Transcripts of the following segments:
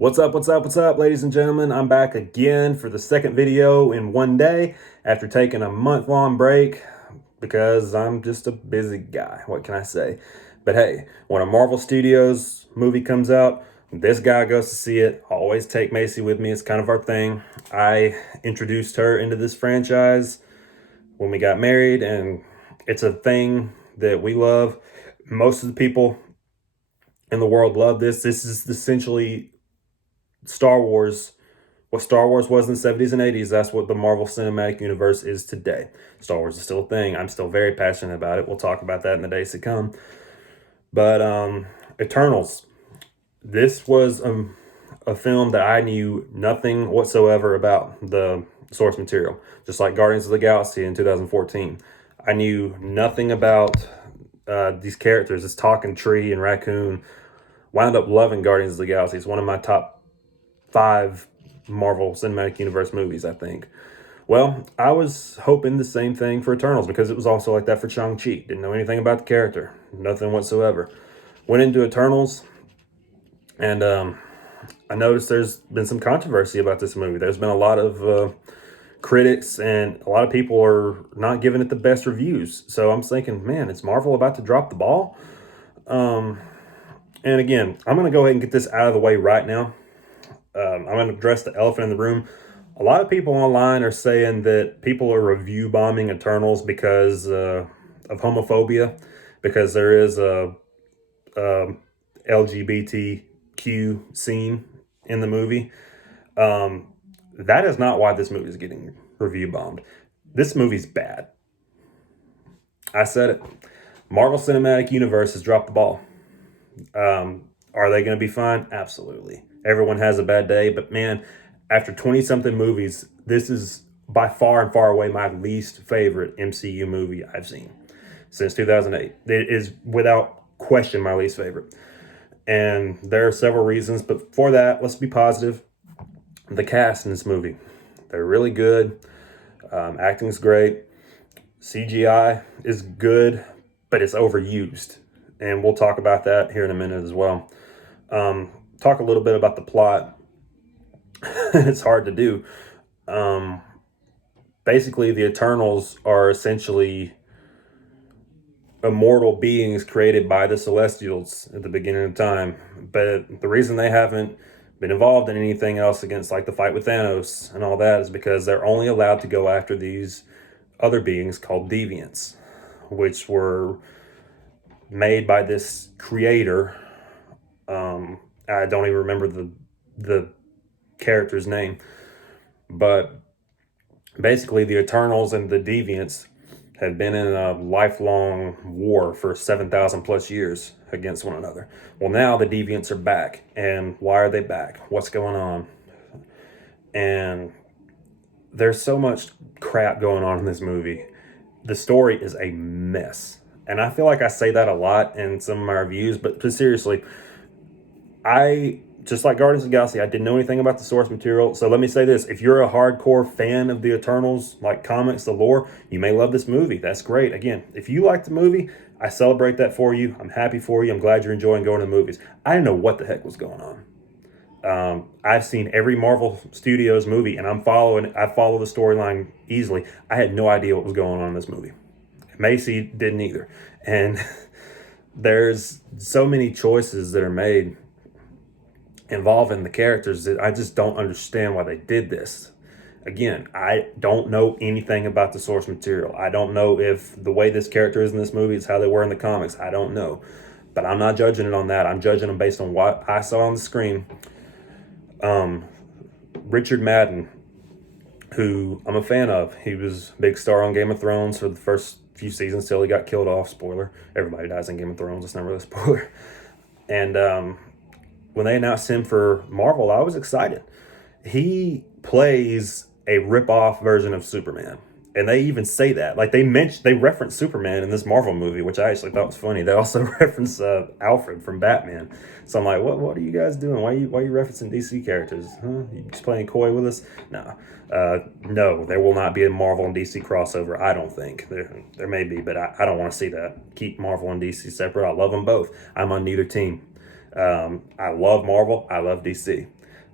What's up, ladies and gentlemen? I'm back again for the second video in one day after taking a month-long break because I'm just a busy guy. What can I say? But hey, when a Marvel Studios movie comes out, this guy goes to see it. I always take Macy with me. It's kind of our thing. I introduced her into this franchise when we got married, and it's a thing that we love. Most of the people in the world love this. This is essentially Star Wars. What Star Wars was in the 70s and 80s, that's what the Marvel Cinematic Universe is today. Star Wars is still a thing. I'm still very passionate about it. We'll talk about that in the days to come. But Eternals. This was a film that I knew nothing whatsoever about the source material. Just like Guardians of the Galaxy in 2014. I knew nothing about these characters, this talking tree and raccoon. Wound up loving Guardians of the Galaxy. It's one of my top 5 Marvel Cinematic Universe movies, I think. Well, I was hoping the same thing for Eternals because it was also like that for Shang-Chi. Didn't know anything about the character. Nothing whatsoever. Went into Eternals, and I noticed there's been some controversy about this movie. There's been a lot of critics, and a lot of people are not giving it the best reviews. So I'm thinking, man, is Marvel about to drop the ball? And again, I'm going to go ahead and get this out of the way right now. I'm going to address the elephant in the room. A lot of people online are saying that people are review bombing Eternals because of homophobia, because there is a LGBTQ scene in the movie. That is not why this movie is getting review bombed. This movie's bad. I said it. Marvel Cinematic Universe has dropped the ball. Are they going to be fine? Absolutely. Everyone has a bad day, but man, after 20-something movies, this is by far and far away my least favorite MCU movie I've seen since 2008. It is without question my least favorite. And there are several reasons, but for that, let's be positive. The cast in this movie, they're really good. Acting's great. CGI is good, but it's overused. And we'll talk about that here in a minute as well. Talk a little bit about the plot. It's hard to do. Basically, the Eternals are essentially immortal beings created by the Celestials at the beginning of time. But the reason they haven't been involved in anything else against like the fight with Thanos and all that is because they're only allowed to go after these other beings called deviants, which were made by this creator. I don't even remember the character's name, but basically the Eternals and the Deviants have been in a lifelong war for 7,000 plus years against one another. Well, now the Deviants are back, and why are they back? What's going on? And there's so much crap going on in this movie. The story is a mess. And I feel like I say that a lot in some of my reviews, but seriously, just like Guardians of the Galaxy, I didn't know anything about the source material. So let me say this. If you're a hardcore fan of the Eternals, like comics, the lore, you may love this movie. That's great. Again, if you like the movie, I celebrate that for you. I'm happy for you. I'm glad you're enjoying going to the movies. I didn't know what the heck was going on. I've seen every Marvel Studios movie, and I follow the storyline easily. I had no idea what was going on in this movie. Macy didn't either. And there's so many choices that are made involving the characters that I just don't understand why they did this. Again, I don't know anything about the source material. I don't know if the way this character is in this movie is how they were in the comics. I don't know. But I'm not judging it on that. I'm judging them based on what I saw on the screen. Richard Madden, who I'm a fan of. He was a big star on Game of Thrones for the first few seasons till he got killed off. Spoiler. Everybody dies in Game of Thrones. It's not really a spoiler. And when they announced him for Marvel, I was excited. He plays a rip-off version of Superman. And they even say that. Like they reference Superman in this Marvel movie, which I actually thought was funny. They also reference Alfred from Batman. So I'm like, what are you guys doing? Why are you referencing DC characters? Huh? You just playing coy with us? No. No, there will not be a Marvel and DC crossover, I don't think. There may be, but I don't want to see that. Keep Marvel and DC separate. I love them both. I'm on neither team. I love Marvel. I love DC.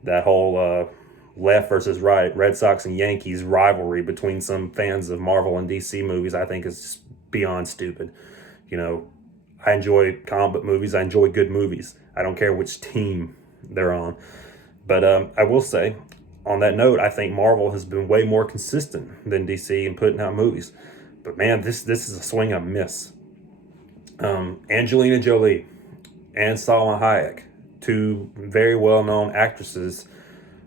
that whole left versus right, Red Sox and Yankees rivalry between some fans of Marvel and DC movies, I think is just beyond stupid. You know, I enjoy comic book movies. I enjoy good movies. I don't care which team they're on. But I will say, on that note, I think Marvel has been way more consistent than DC in putting out movies. But man, this is a swing and a miss. Angelina Jolie and Salma Hayek, two very well-known actresses,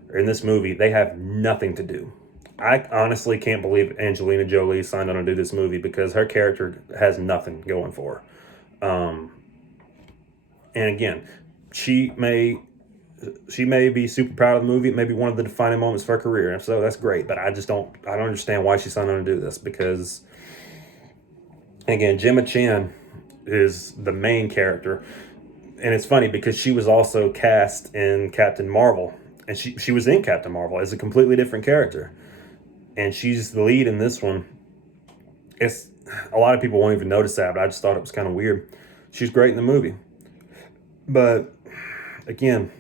are in this movie. They have nothing to do. I honestly can't believe Angelina Jolie signed on to do this movie because her character has nothing going for her. And again, she may be super proud of the movie. It may be one of the defining moments for her career. And so that's great. But I don't understand why she signed on to do this because, again, Gemma Chan is the main character. And it's funny because she was also cast in Captain Marvel. And she was in Captain Marvel as a completely different character. And she's the lead in this one. It's a lot of people won't even notice that, but I just thought it was kind of weird. She's great in the movie. But again,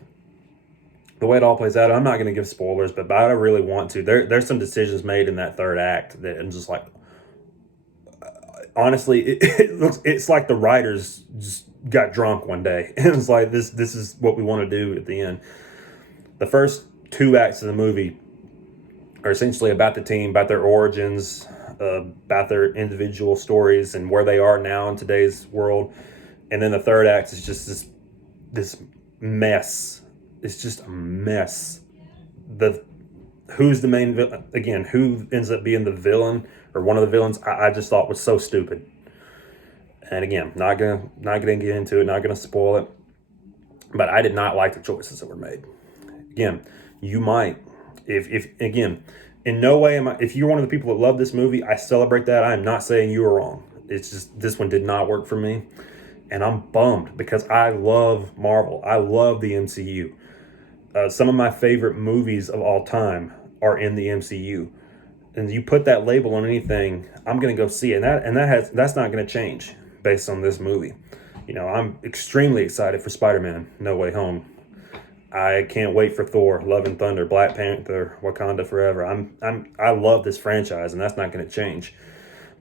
the way it all plays out, I'm not going to give spoilers, but I really want to. There's some decisions made in that third act that I'm just like, honestly, it's like the writers just got drunk one day and it's like this is what we want to do at the end. The first two acts of the movie are essentially about the team, about their origins, about their individual stories and where they are now in today's world. And then the third act is just this mess. It's just a mess. Who's the main villain? Again, who ends up being the villain or one of the villains? I just thought was so stupid. And again, not gonna get into it, not gonna spoil it. But I did not like the choices that were made. Again, you might, if again, in no way am I. If you're one of the people that love this movie, I celebrate that. I am not saying you are wrong. It's just this one did not work for me, and I'm bummed because I love Marvel. I love the MCU. Some of my favorite movies of all time are in the MCU, and you put that label on anything, I'm gonna go see it. That's not gonna change based on this movie. You know, I'm extremely excited for Spider-Man: No Way Home. I can't wait for Thor, Love and Thunder, Black Panther, Wakanda Forever. I love this franchise, and that's not going to change.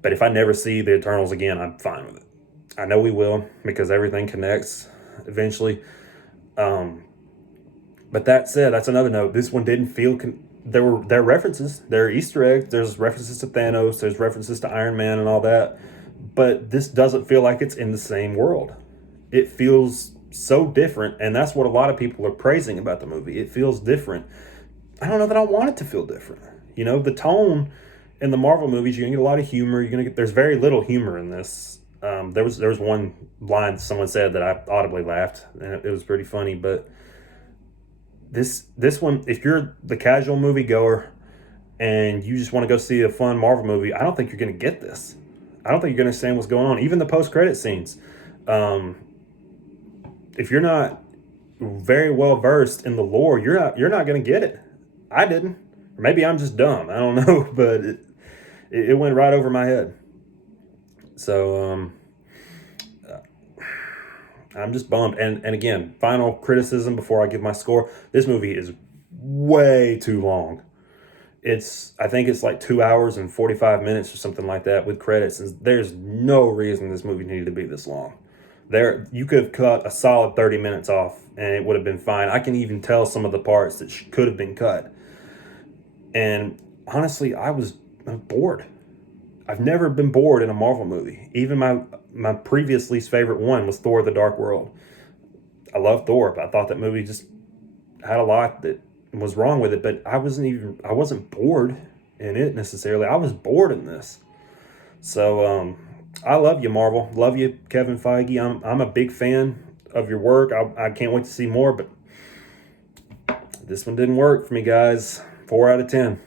But if I never see the Eternals again, I'm fine with it. I know we will because everything connects eventually. But that said, that's another note. This one didn't feel there are references, there are Easter eggs, there's references to Thanos, there's references to Iron Man and all that. But this doesn't feel like it's in the same world. It feels so different, and that's what a lot of people are praising about the movie. It feels different. I don't know that I want it to feel different. You know, the tone in the Marvel movies, you're gonna get a lot of humor. There's very little humor in this. There was one line someone said that I audibly laughed, and it was pretty funny. But this one, if you're the casual movie goer and you just want to go see a fun Marvel movie, I don't think you're gonna get this. I don't think you're gonna understand what's going on. Even the post-credit scenes. If you're not very well versed in the lore, you're not going to get it. I didn't. Or maybe I'm just dumb. I don't know, but it went right over my head. So I'm just bummed. And again, final criticism before I give my score. This movie is way too long. I think it's like 2 hours and 45 minutes or something like that with credits. And there's no reason this movie needed to be this long. You could have cut a solid 30 minutes off and it would have been fine. I can even tell some of the parts that could have been cut. And honestly, I was bored. I've never been bored in a Marvel movie. Even my previous least favorite one was Thor: The Dark World. I love Thor, but I thought that movie just had a lot that was wrong with it. But I wasn't bored in it necessarily. I was bored in this. So I love you, Marvel. Love you, Kevin Feige. I'm a big fan of your work. I can't wait to see more, but this one didn't work for me, guys. 4 out of 10.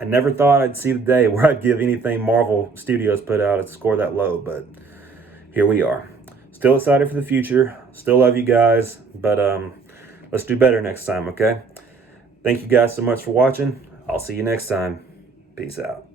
I never thought I'd see the day where I'd give anything Marvel Studios put out a score that low, but here we are. Still excited for the future. Still love you guys, but let's do better next time, okay? Thank you guys so much for watching. I'll see you next time. Peace out.